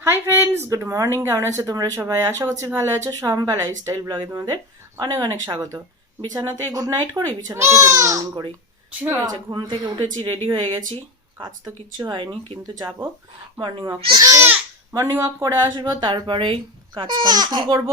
Hi friends good morning কেমন আছো তোমরা সবাই? আশা করছি ভালো আছো। সম্পা লাইফস্টাইল ব্লগে তোমাদের অনেক অনেক স্বাগত। বিছানাতে গুড নাইট করি বিছানাতে গুড মর্নিং করি। ঠিক আছে ঘুম থেকে উঠেছি রেডি হয়ে গেছি। কাজ তো কিচ্ছু হয়নি কিন্তু যাব। মর্নিং ওয়াক করতে। মর্নিং ওয়াক করে আসব তারপরেই কাজ কাম শুরু করব।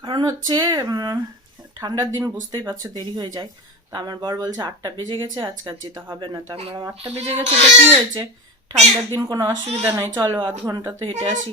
কারণ হচ্ছে ঠান্ডার দিন বুঝতেই পারছ দেরি হয়ে যায়। তো আমার বর বলছে আটটা বেজে গেছে আজকাল যেতে হবে না। তো আমি বললাম আটটা বেজে গেছে তো কি হয়েছে? ঠান্ডার দিন কোনো অসুবিধা নাই। চলো আধ ঘণ্টা তো হেঁটে আসি।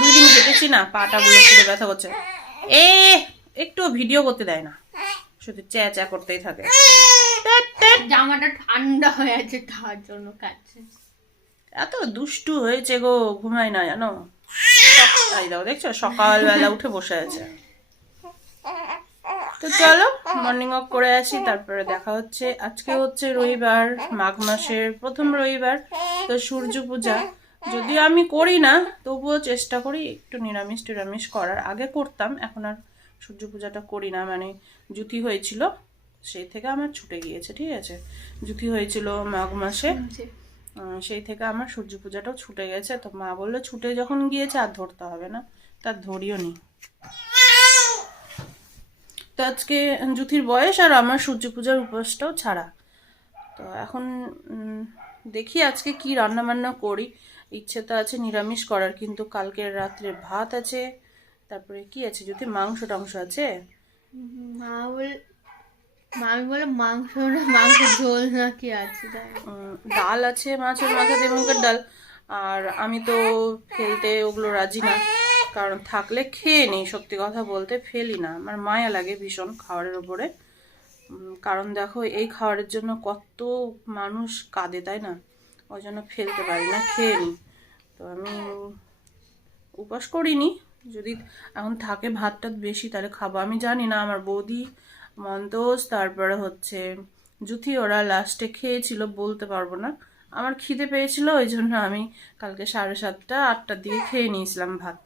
দুই দিন হেঁটেছি না পাটাগুলো পুরো ব্যথা করছে। এ একটু ভিডিও করতে দেয় না। শুধু চ্যা চ্যা করতেই থাকে। জামাটা ঠান্ডা হয়ে আছে তার জন্য কাটছে এত দুষ্টু হয়েছে গো ঘুমায় না জানো? এই দেখো দেখছ? সকালবেলা উঠে বসে আছে। তো চলো মর্নিং ওয়াক করে আসি, তারপরে দেখা হচ্ছে। আজকে হচ্ছে রবিবার, মাঘ মাসের প্রথম রবিবার, তো সূর্য পূজা। যদিও আমি করি না, তবুও চেষ্টা করি একটু নিরামিষ টিরামিষ করার। আগে করতাম, এখন আর সূর্য পূজাটা করি না। মানে জুতি হয়েছিল, সেই থেকে আমার ছুটে গিয়েছে, ঠিক আছে? জুতি হয়েছিল মাঘ মাসে। সেই থেকে আমার সূর্য পূজাটাও ছুটে গেছে। তো মা বলল, ছুটে যখন গিয়েছে, আর ধরতে হবে না। তার ধরিও নি। তো আজকে জুথির বয়স আর আমার সূর্য পূজার উপোসটাও ছাড়া। তো এখন দেখি আজকে কি রান্না বান্না করি। ইচ্ছে তো আছে নিরামিষ করার কিন্তু কালকের রাত্রে ভাত আছে তারপরে কি আছে যদি মাংস টাংস আছে? মা বল মামি বলে মাংস না মাংস ঝোল না কি আছে ডাল আছে মাছের মাথা ডাল। আর আমি তো ফেলতে ওগুলো রাজি না। কারণ থাকলে খেয়ে নেই, সত্যি কথা বলতে ফেলি না। আমার মায়া লাগে ভীষণ খাবারের ওপরে কারণ দেখো, এই খাবারের জন্য কত মানুষ কাঁদে, তাই না? ওই জন্য ফেলতে পারি না, খেয়ে নিই তো আমি উপাস করিনি। যদি এখন থাকে ভাত টাত বেশি, তাহলে খাব। আমি জানি না, আমার বৌদি মন্তোষ তারপরে হচ্ছে জুথি, ওরা লাস্টে খেয়েছিল, বলতে পারব না। আমার খিদে পেয়েছিল, ওই জন্য আমি কালকে সাড়ে সাতটা, আটটার দিকে খেয়ে নিয়েছিলাম ভাত।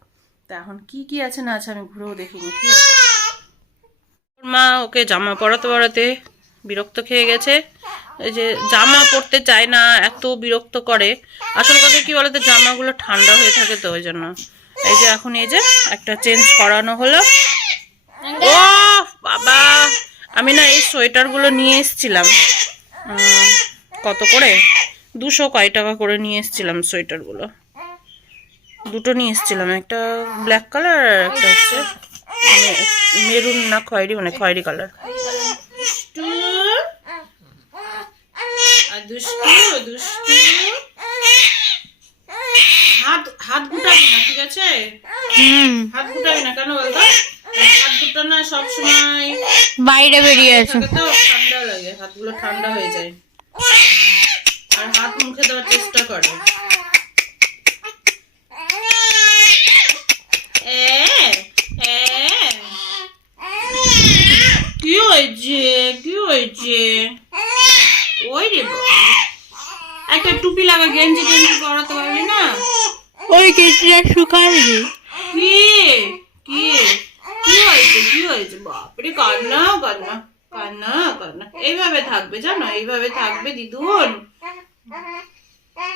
তা এখন কি কি আছে না আছে আমি ঘুরেও দেখিনি ঠিক আছে? ওর মা ওকে জামা পরাতে পরাতে বিরক্ত খেয়ে গেছে। এই যে জামা পরতে চায় না এত বিরক্ত করে। আসল কথা কি বলতো জামাগুলো ঠান্ডা হয়ে থাকে তো ওই জন্য। এই যে এখন এই যে একটা চেঞ্জ করানো হলো। ও বাবা! আমি না এই সোয়েটারগুলো নিয়ে এসেছিলাম। কত করে? দুশো কয় টাকা করে নিয়ে এসেছিলাম সোয়েটারগুলো। দুটো নিয়ে এসেছিলাম একটা ব্ল্যাক কালার আর একটা হচ্ছে মেরুন না খয়েরি মানে খয়েরি কালার হাত হাত গুটাবি না ঠিক আছে? হাত গুটাবি না কেন বলতো? হাত দুটো না সবসময় বাইরে বেরিয়ে আছে। তো ঠান্ডা লাগে হাতগুলো ঠান্ডা হয়ে যায়। আর হাত মুখে দেওয়ার চেষ্টা করে এ, এ। কি হয়েছে কি হয়েছে? ওই রে একটা টুপি লাগা গেঞ্জি টেঞ্জি পরাতে পারবি না? ওই কেসিটা শুকায়নি কি? কি? কি হয়েছে? কি হয়েছে? বাপরে কান্না কান্না কান্না কান্না। এইভাবে থাকবে জানো? এইভাবে থাকবে দিদুন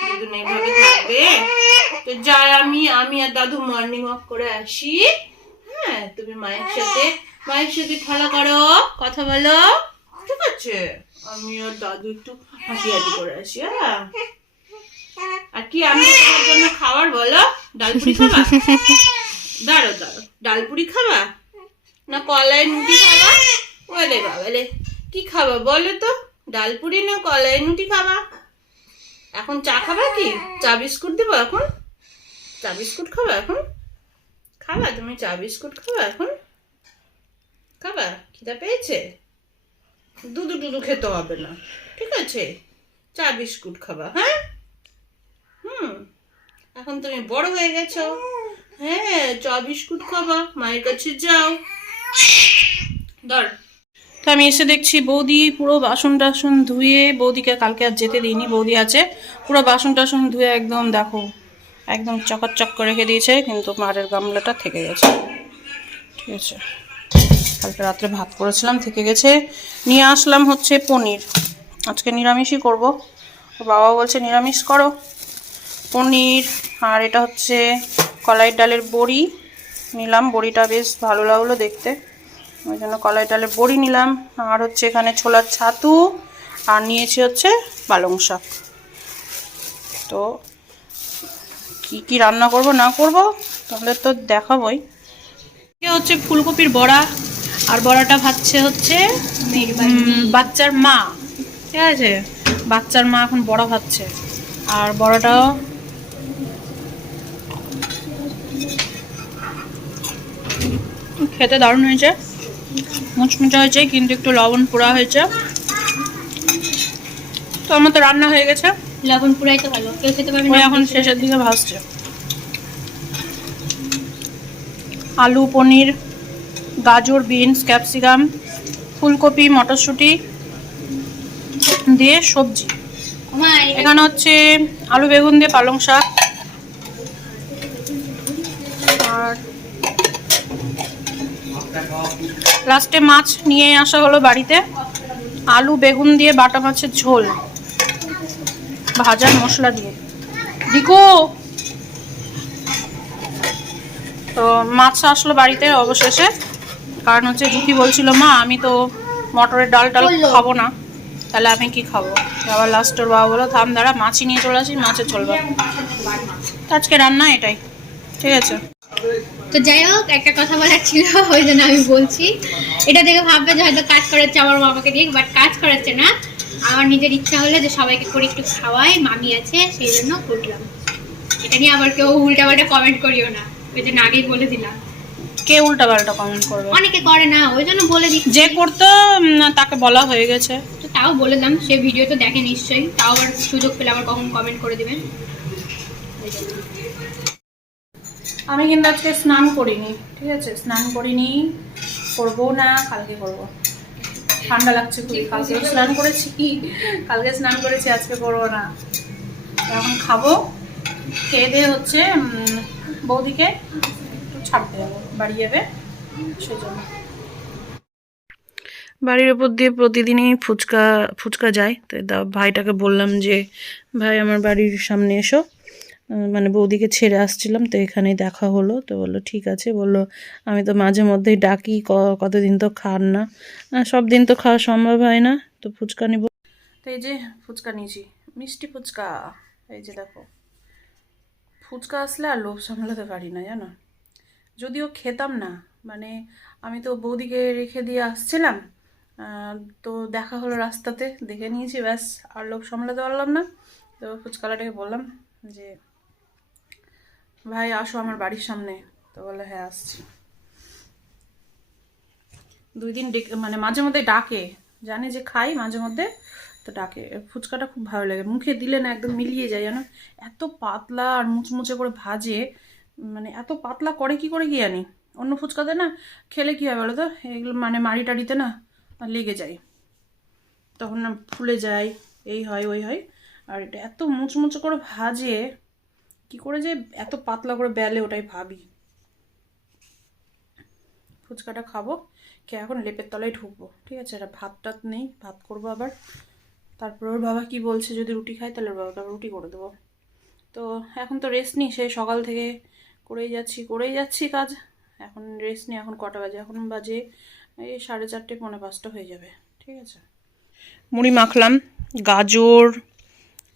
দিদুন এইভাবে থাকবে। তো যাই আমি আমি আর দাদু মর্নিং ওয়াক করে আসি। হ্যাঁ তুমি মায়ের সাথে মায়ের সাথে খেলা করো কথা বলো। আছে? আমি আর দাদু একটু হাঁটি হাঁটি করে আসি হ্যাঁ। আর কি, আমি তোমার জন্য খাবার বলো? ডালপুরি খাবা? দাঁড়ো দাঁড়ো। ডালপুরি খাবা? না কলাই নুটি খাবা? ওলে বাবালে কি খাবা বলো তো? ডালপুরি না কলাই নুটি খাবা? এখন চা খাবা কি? চা বিস্কুট দেবো এখন? চা বিস্কুট খাবা এখন? খাবা, তুমি চা বিস্কুট খাবা এখন? খাবা, খিদা পেয়েছে? দুধু টুধু খেতে হবে না। ঠিক আছে? চা, বিস্কুট খাবা হ্যাঁ? হুম। এখন তুমি বড় হয়ে গেছো। হ্যাঁ চা, বিস্কুট খাবা। মায়ের কাছে যাও। ধর। তো আমি এসে দেখছি বৌদি পুরো বাসন টাসন ধুয়ে, বৌদিকে কালকে আর যেতে দিইনি, বৌদি আছে। পুরো বাসন টাসন ধুয়ে একদম দেখো, একদম চকাচক করে রেখে দিয়েছে, কিন্তু মারের গামলাটা থেকে গেছে। ঠিক আছে। কালকে রাত্রে ভাত করেছিলাম, থেকে গেছে। নিয়ে আসলাম হচ্ছে পনির। আজকে নিরামিষই করব। বাবা বলছে, নিরামিষ করো। পনির আর এটা হচ্ছে কলাই ডালের বড়ি নিলাম। বড়িটা বেশ ভালো লাগল দেখতে। ওই জন্য কলাই ডালের বড়ি নিলাম। আর হচ্ছে এখানে ছোলার ছাতু আর নিয়েছি হচ্ছে পালং শাক। তো কি কি রান্না করব, না করব, তাহলে তো দেখাবই। হচ্ছে ফুলকপির বড়া। আর বড়াটা ভাজছে হচ্ছে বাচ্চার মা। ঠিক আছে? বাচ্চার মা এখন বড়া ভাজছে। আর বড়াটাও খেতে দারুণ হয়েছে। মুচমুচা হয়েছে কিন্তু একটু লবণ পোড়া হয়েছে। তো আমার তো রান্না হয়ে গেছে। লবণ পুরাই তো ভালো। কেউ খেতে পারবে এখন শেষের দিকে ভাজছে। আলু পনির গাজর, বিনস, ক্যাপসিকাম, ফুলকপি, মটরশুঁটি দিয়ে সবজি। এখানে হচ্ছে আলু, বেগুন দিয়ে পালং শাক। আর লাস্টে মাছ নিয়ে আসা হলো বাড়িতে। আলু, বেগুন দিয়ে বাটা মাছের ঝোল। ভাজার মশলা দিয়ে। দিকু তো মাছ আসলো বাড়িতে অবশেষে। কারণ হচ্ছে জুকি বলছিল মা আমি তো মটরের ডাল টাল খাব না। তাহলে আমি কি খাব? আবার লাস্টের বাবা বলো থাম দাঁড়া মাছই নিয়ে চলে আসি মাছের চলবে আজকে রান্না এটাই ঠিক আছে? তো যাই হোক একটা কথা বলার ছিল ওই জন্য আমি বলছি। এটা দেখে ভাববে যে হয়তো কাজ করাচ্ছে আমার মামাকে দিয়ে বাট কাজ করাচ্ছে না। আমার নিজের ইচ্ছা হলো যে সবাইকে করে একটু খাওয়াই মামি আছে সেই জন্য করলাম। এটা নিয়ে আবার কেউ উল্টা পাল্টা কমেন্ট করিও না। ওই জন্য আগেই বলে দিলাম। কে উল্টা পাল্টা কমেন্ট করবে? অনেকে করে না ওই জন্য বলে দিচ্ছি। যে করতো তাকে বলা হয়ে গেছে। তো তাও বলে দিলাম সে ভিডিও তো দেখে নিশ্চয়ই। তাও আবার সুযোগ পেলে আবার কখন কমেন্ট করে দিবেন। আমি কিন্তু আজকে স্নান করিনি ঠিক আছে? স্নান করিনি করব না কালকে করব। ঠান্ডা লাগছে খুবই কালকে স্নান করেছি। কি কালকে স্নান করেছি আজকে করব না। এখন খাব খেয়ে দিয়ে হচ্ছে বৌদিকে ছাড়তে যাব বাড়ি যাবে সেজন্য। বাড়ির ওপর দিয়ে প্রতিদিনই ফুচকা ফুচকা যায়। তো দা- ভাইটাকে বললাম যে ভাই আমার বাড়ির সামনে এসো। মানে বৌদিকে ছেড়ে আসছিলাম তো এখানেই দেখা হলো। তো বলল ঠিক আছে। বলল আমি তো মাঝে মধ্যেই ডাকি কতদিন তো খান না। সব দিন তো খাওয়া সম্ভব হয় না তো ফুচকা নিব। তো এই যে ফুচকা নিয়েছি মিষ্টি ফুচকা এই যে দেখো। ফুচকা আসলে আর লোভ সামলাতে পারি না জানো? যদিও খেতাম না মানে আমি তো বৌদিকে রেখে দিয়ে আসছিলাম তো দেখা হলো রাস্তাতে, দেখে নিয়েছি, ব্যাস, আর লোভ সামলাতে পারলাম না, তো ফুচকালাটাকে বললাম যে, ভাই, আসো আমার বাড়ির সামনে। তো বলে হ্যাঁ আসছি। দুই দিন মানে মাঝে মধ্যে ডাকে, জানে যে খাই মাঝে মধ্যে, তো ডাকে। ফুচকাটা খুব ভালো লাগে, মুখে দিলে না একদম মিলিয়ে যায়, জানো? এত পাতলা আর মুচমুচে করে ভাজে মানে এত পাতলা করে কি করে কি জানি? অন্য ফুচকাতে না খেলে কি হয় বলো তো? এগুলো মানে মাড়ি টাড়িতে না লেগে যায়। তখন না ফুলে যায়, এই হয়, ওই হয়। আর এটা এত মুচমুচে করে ভাজে, কি করে যে এত পাতলা করে বেলে ওটাই ভাবি। ফুচকাটা খাব, খেয়ে এখন লেপের তলায় ঢুকবো, ঠিক আছে? এটা ভাত টাত নেই, ভাত করব আবার। তারপর ওর বাবা কি বলছে, যদি রুটি খায় তাহলে ওর বাবাকে রুটি করে দেবো। তো এখন তো রেস্ট নিই সেই সকাল থেকে করেই যাচ্ছি করেই যাচ্ছি কাজ। এখন রেস্ট নিই, এখন কটা বাজে? এখন বাজে, এই সাড়ে চারটে, পৌনে পাঁচটা হয়ে যাবে, ঠিক আছে? মুড়ি মাখলাম, গাজর,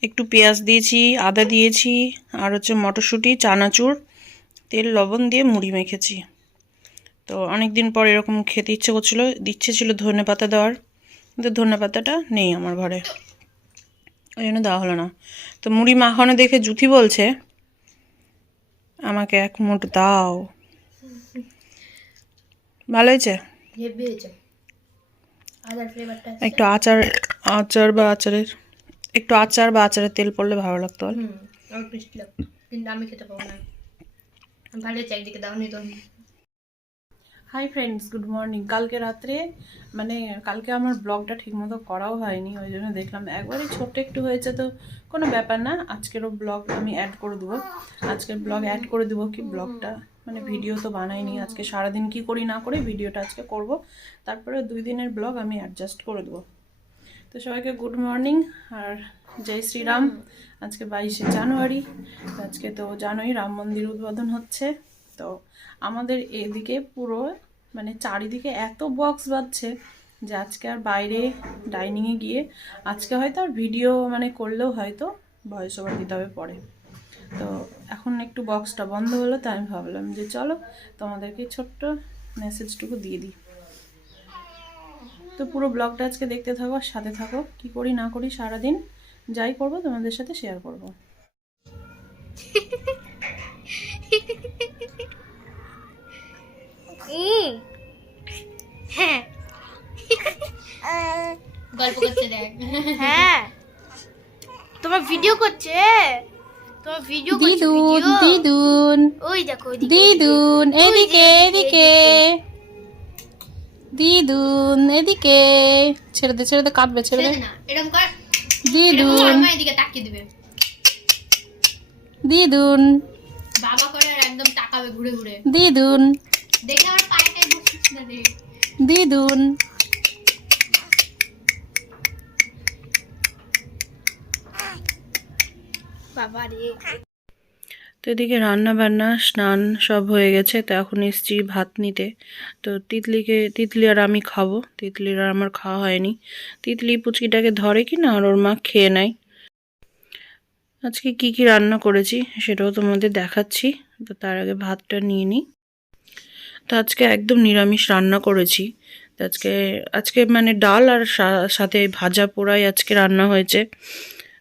একটু পেঁয়াজ দিয়েছি, আদা দিয়েছি, আর হচ্ছে মটরশুঁটি, চানাচুর, তেল, লবণ দিয়ে মুড়ি মেখেছি। তো অনেক দিন পর এরকম খেতে ইচ্ছে করছিল, ইচ্ছে ছিল ধনে পাতা দেওয়ার, কিন্তু ধনে পাতাটা নেই আমার ঘরে। ওই জন্য দেওয়া হলো না। তো মুড়ি মাখানো দেখে জুথি বলছে আমাকে এক মুঠ দাও। ভালো হয়েছে? একটু আচার আচার বা আচারের একটু আচার বা আচারের তেল পড়লে ভালো লাগতো কিন্তু আমি খেতে পাবো না। ভালো হয়েছে একদিকে দাও নি তো হাই ফ্রেন্ডস গুড মর্নিং কালকে রাত্রে মানে কালকে আমার ব্লগটা ঠিকমতো করাও হয়নি, ওই জন্য দেখলাম একবারই ছোট্ট একটু হয়েছে তো, কোনো ব্যাপার না, আজকেরও ব্লগ আমি অ্যাড করে দেবো। আজকের ব্লগ অ্যাড করে দেবো কি ব্লগটা? মানে ভিডিও তো বানাইনি, আজকে সারাদিন কি করি না করে ভিডিওটা আজকে করব, তারপরে দুই দিনের ব্লগ আমি অ্যাডজাস্ট করে দেবো। তো সবাইকে গুড মর্নিং আর জয় শ্রীরাম। আজকে বাইশে জানুয়ারি, আজকে তো জানোই রাম মন্দির উদ্বোধন হচ্ছে, তো আমাদের এদিকে পুরো মানে চারিদিকে এত বক্স বাজছে যে আজকে আর বাইরে ডাইনিংয়ে গিয়ে আজকে হয়তো আর ভিডিও মানে করলেও হয়তো ভয়েস ওভার দিতে হবে পরে। তো এখন একটু বক্সটা বন্ধ হলো, তাই আমি ভাবলাম যে চলো তোমাদেরকে ছোট্ট মেসেজটুকু দিয়ে দিই। তো পুরো ব্লগটা আজকে দেখতে থাকো আর সাথে থাকো। কি করি না করি সারাদিন যাই করব, তোমাদের সাথে শেয়ার করব। হ্যাঁ। গল্প করতে দেখ হ্যাঁ। তোমার ভিডিও করছে? তোমার ভিডিও করছে দিদুন দিদুন ওই দেখো দিদুন এদিকে এদিকে, দিদুন এদিকে। ছেড়ে দে ছেড়ে দে কাঁদবে ছেড়ে দে। না এরকম কর। দিদুন। এদিকে তাকিয়ে দিবে। দিদুন। বাবা করে একদম তাকাবে ঘুরে ঘুরে। দিদুন। দেখে আমার পায়েটাই বসছিস না রে। দিদুন। তো এদিকে রান্না বান্না স্নান সব হয়ে গেছে তো এখন এসছি ভাত নিতে। তো তিতলিকে তিতলি আর আমি খাব তিতলির আর আমার খাওয়া হয়নি। তিতলি পুচকিটাকে ধরে কি না আর ওর মা খেয়ে নেয়। আজকে কি কি রান্না করেছি সেটাও তোমাদের দেখাচ্ছি তো তার আগে ভাতটা নিয়ে নিই। তো আজকে একদম নিরামিষ রান্না করেছি। আজকে আজকে মানে ডাল আর সাথে ভাজা পোড়াই আজকে রান্না হয়েছে।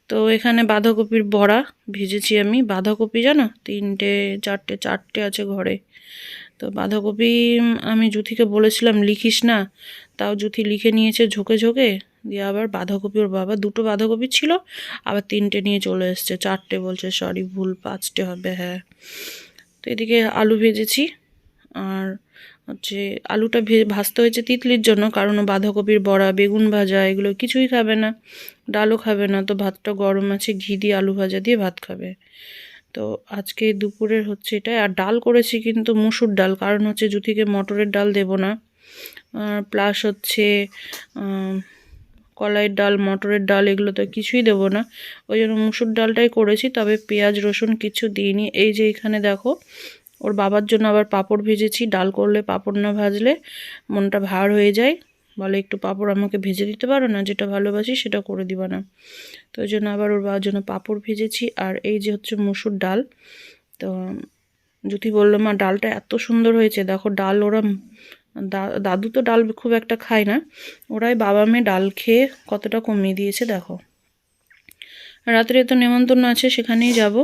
তো এখানে বাঁধাকপির বড়া ভেজেছি আমি। বাঁধাকপি জানো? তিনটে, চারটে চারটে আছে ঘরে। তো বাঁধাকপি আমি জুথিকে বলেছিলাম, লিখিস না। তাও জুথি লিখে নিয়েছে ঝোঁকে ঝোঁকে। দিয়ে আবার বাঁধাকপি, ওর বাবা দুটো বাঁধাকপি ছিল, আবার তিনটে নিয়ে চলে এসছে। চারটে বলছে, সরি, ভুল, পাঁচটে হবে হ্যাঁ। তো এদিকে আলু ভেজেছি। আর হচ্ছে আলুটা ভাজতে হয়েছে তিতলির জন্য, কারণ বাঁধাকপির বড়া, বেগুন ভাজা, এগুলো কিছুই খাবে না, ডালও খাবে না, তো ভাতটা গরম আছে, ঘি দিয়ে আলু ভাজা দিয়ে ভাত খাবে। তো আজকে দুপুরের হচ্ছে এটা আর ডাল করেছি কিন্তু মুসুর ডাল, কারণ হচ্ছে জুথিকে মটরের ডাল দেব না। প্লাস হচ্ছে কলাইয়ের ডাল, মটরের ডাল, এগুলো তো কিছুই দেবো না। ওই জন্য মুসুর ডালটাই করেছি, তবে পেঁয়াজ, রসুন কিছু দিইনি। এই যে এখানে দেখো ওর বাবার জন্য আবার পাপড় ভেজেছি, ডাল করলে পাঁপড় না ভাজলে মনটা ভার হয়ে যায়। বলে, একটু পাপড় আমাকে ভেজে দিতে পারো না? যেটা ভালোবাসি সেটা করে দিবা না। তো ওই জন্য আবার ওর বাবার জন্য পাপড় ভেজেছি। আর এই যে হচ্ছে মুসুর ডাল, তো জ্যোতি বলল, মা, ডালটা এত সুন্দর হয়েছে। দেখো, ডাল ওরা দাদু তো ডাল খুব একটা খায় না। ওরাই বাবা মেয়ে ডাল খেয়ে কতটা কমিয়ে দিয়েছে, দেখো। রাত্রে তো নেমন্তন্ন আছে, সেখানেই যাব।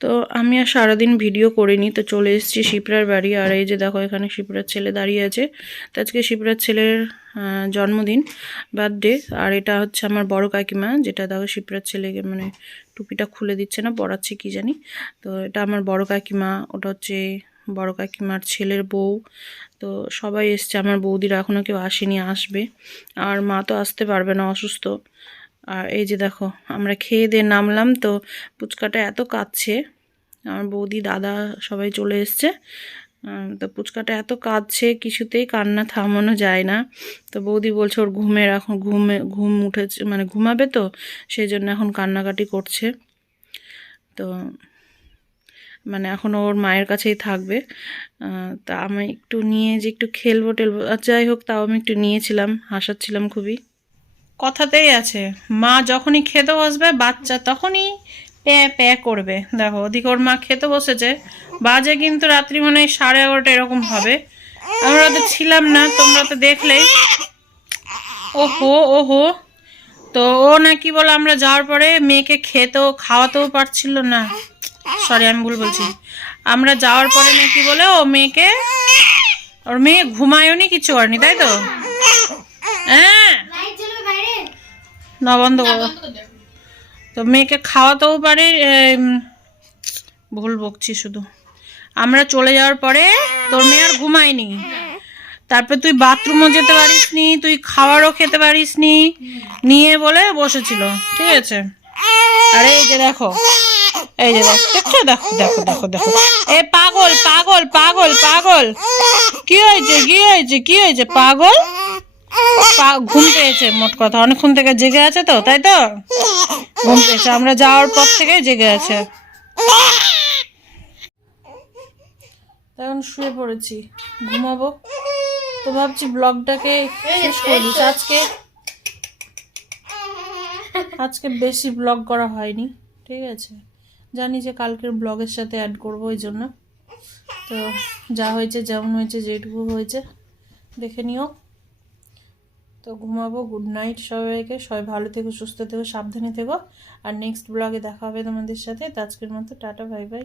তো আমি আর সারাদিন ভিডিও করিনি, তো চলে এসেছি শিপ্রার বাড়ি। আর এই যে দেখো, এখানে শিপ্রার ছেলে দাঁড়িয়ে আছে। তো আজকে শিপ্রার ছেলের জন্মদিন বার্থডে আর এটা হচ্ছে আমার বড় কাকিমা, যেটা দেখো শিপ্রার ছেলেকে মানে টুপিটা খুলে দিচ্ছে না পড়াচ্ছে কি জানি। তো এটা আমার বড় কাকিমা, ওটা হচ্ছে বড় কাকিমার ছেলের বউ। তো সবাই এসছে, আমার বৌদিরা এখনও কেউ আসেনি, আসবে। আর মা তো আসতে পারবে না, অসুস্থ। আর এই যে দেখো, আমরা খেয়ে দিয়ে নামলাম তো পুচকাটা এত কাঁদছে। আমার বৌদি, দাদা সবাই চলে এসছে। তো পুচকাটা এত কাঁদছে, কিছুতেই কান্না থামানো যায় না। তো বৌদি বলছে, ওর ঘুমের এখন ঘুমে, ঘুম উঠেছে মানে ঘুমাবে তো সেই জন্য এখন কান্নাকাটি করছে। তো মানে এখন ওর মায়ের কাছেই থাকবে। তা আমি একটু নিয়ে যে একটু খেলব টেলবো, আর যাই হোক, তাও আমি একটু নিয়েছিলাম, হাসাচ্ছিলাম খুবই। কথাতেই আছে, মা যখনই খেতে বসবে, বাচ্চা তখনই প্যা প্যা করবে। দেখো ওদিকে ওর মা খেতে বসেছে, বাজে কিন্তু রাত্রি মনে হয় সাড়ে এগারোটা এরকম হবে। আমরা তো ছিলাম না, তোমরা তো দেখলেই। ওহো ওহো। তো ও নাকি বলো, আমরা যাওয়ার পরে মেয়েকে খেতেও, খাওয়াতেও পারছিল না। সরি আমি ভুল বলছি। আমরা যাওয়ার পরে না কি বলে, ও মেয়েকে, ওর মেয়ে ঘুমায়নি, কিছু করেনি, তাই তো? হ্যাঁ। না বন্ধ করো। তো মেয়েকে খাওয়াতেও পারে ভুল বকছি শুধু। আমরা চলে যাওয়ার পরে তোর মেয়ে আর ঘুমায়নি। তারপর তুই বাথরুমও যেতে পারিস নি তুই খাবারও খেতে পারিস নি নিয়ে বলে বসেছিল ঠিক আছে? আরে এই যে দেখো এই যে দেখো দেখো দেখো দেখো দেখো। এ পাগল পাগল পাগল পাগল। কি হয়েছে কি হয়েছে কি হয়েছে পাগল? ঘুম পেয়েছে মোট কথা। অনেকক্ষণ থেকে জেগে আছে তো, তাই তো? ঘুম পেয়েছে। আমরা যাওয়ার পর থেকে জেগে আছে। এখন শুয়ে পড়েছি। ঘুমাবো। তো ভাবছি ব্লগটাকে শেষ করে দিস আজকে আজকে বেশি ব্লগ করা হয়নি। ঠিক আছে। জানি যে কালকের ব্লগের সাথে অ্যাড করব ওই জন্য। তো যা হয়েছে, যেমন হয়েছে, যেটুকু হয়েছে, দেখে নিও। তো ঘুমাবো গুড নাইট সবাইকে। সবাই ভালো থেকো, সুস্থ থেকো, সাবধানে থেকো। আর নেক্সট ব্লগে দেখা হবে তোমাদের সাথে। তো আজকের মতো, টাটা বাই বাই